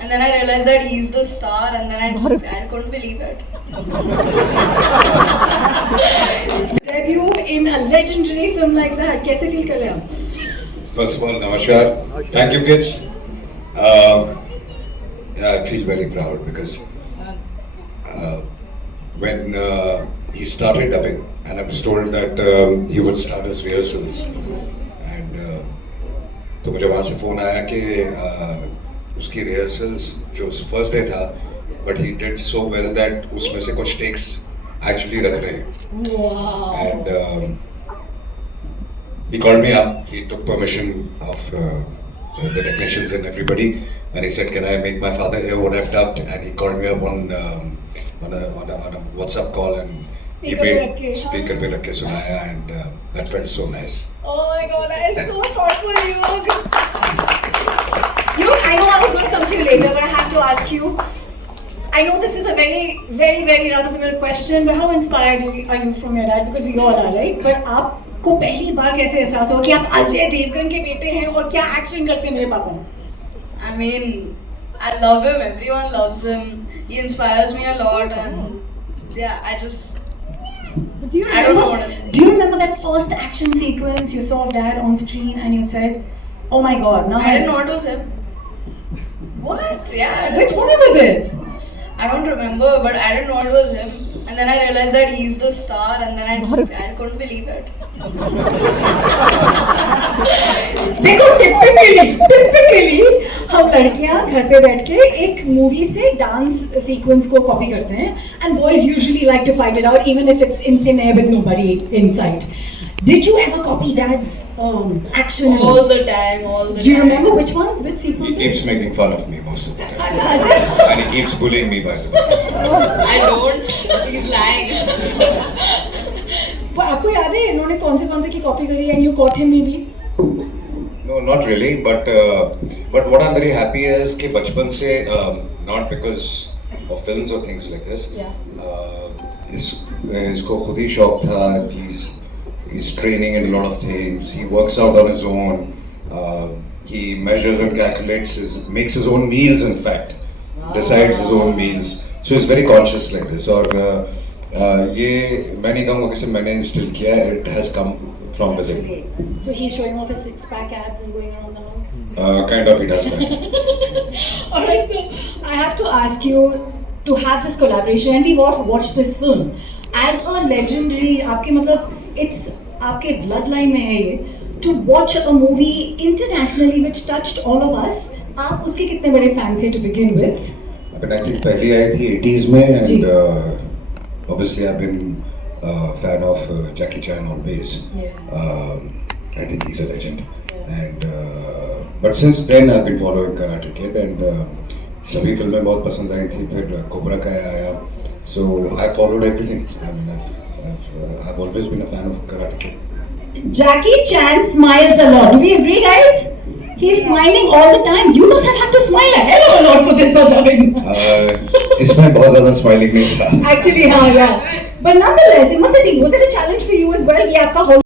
and then I realized that he's the star, and then I couldn't believe it. Debut in a legendary film like that, कैसे feel कर रहे हैं आप? First of all, namaskar. Thank you, kids. Yeah, I feel very proud because when he started dubbing, and I was told that he would start his rehearsals, and तो मुझे वहाँ से phone आया कि उसकी rehearsals जो first day था, but he did so well that उसमें से कुछ takes actually रख रहे हैं. Wow. And he called me up. He took permission of the technicians and everybody, and he said, "Can I make my father hear what I've dubbed?" And he called me up on a WhatsApp call, and he Speaker पे रख के, speaker पे रख के सुनाया, and that felt so nice. Oh my God, that is so thoughtful, Yug. Yug, I know I was going to come to you later, but I have to ask you. I know this is a very, very, very run-of-the-mill question, but how inspired are you from your dad? Because we all are, right? But आपको पहली बार कैसे एहसास हुआ कि आप अजय देवगन के बेटे हैं और क्या एक्शन करते हैं मेरे पापा? I mean, I love him. Everyone loves him. He inspires me a lot, and yeah, I don't know what to say. Do you remember that first action sequence you saw of Dad on screen and you said, "Oh my God!" Now I didn't know it was him. What? Yeah. Which movie was it? I don't remember, but I didn't know it was him. And then I realized that he's the star, and then I couldn't believe it. देखो typically हम लड़कियां घर पे बैठ के एक movie से dance sequence को कॉपी करते हैं and boys usually like to fight it out even if it's in thin air with nobody in sight. Did you ever copy Dad's action? All the time. Do you remember which ones? Which He sequences? keeps making fun of me most of the time, and he keeps bullying me, by the way. I don't. He's lying. पर आपको याद है इन्होंने कौन से की copy करी and you caught him maybe? No, not really, but what I'm very happy is कि बचपन से not because of films or things like this. Yeah. इसको खुद ही शौक था. He's training in a lot of things. He works out on his own. He measures and calculates. Makes his own meals. In fact, decides his own meals. So he's very conscious like this. और ये मैं नहीं कहूँगा कि सिर्फ मैंने instill किया. It has come from within. So he's showing off his six-pack abs and going around the house? Kind of, he does that. Alright, so I have to ask you to have this collaboration and we watched this film. As a legendary, आपके मतलब it's आपके bloodline में है ये. To watch a movie internationally which touched all of us, आप उसके कितने बड़े fan थे to begin with? I mean, I think पहली आई थी 80s में, and obviously I've been a fan of Jackie Chan always. I think he's a legend. And but since then I've been following Karate Kid, and सभी फिल्में बहुत पसंद आई थी. फिर cobra का आया, so I followed everything. I mean, I've always been a fan of Karate Kid. Jackie Chan smiles a lot. Do we agree, guys? He's smiling all the time. You must have had to smile a hell of a lot for this or something. इसमें बहुत ज़्यादा smiling नहीं था. Actually, हाँ, yeah. But nonetheless, it must have been. Was it a challenge for you as well? ये आपका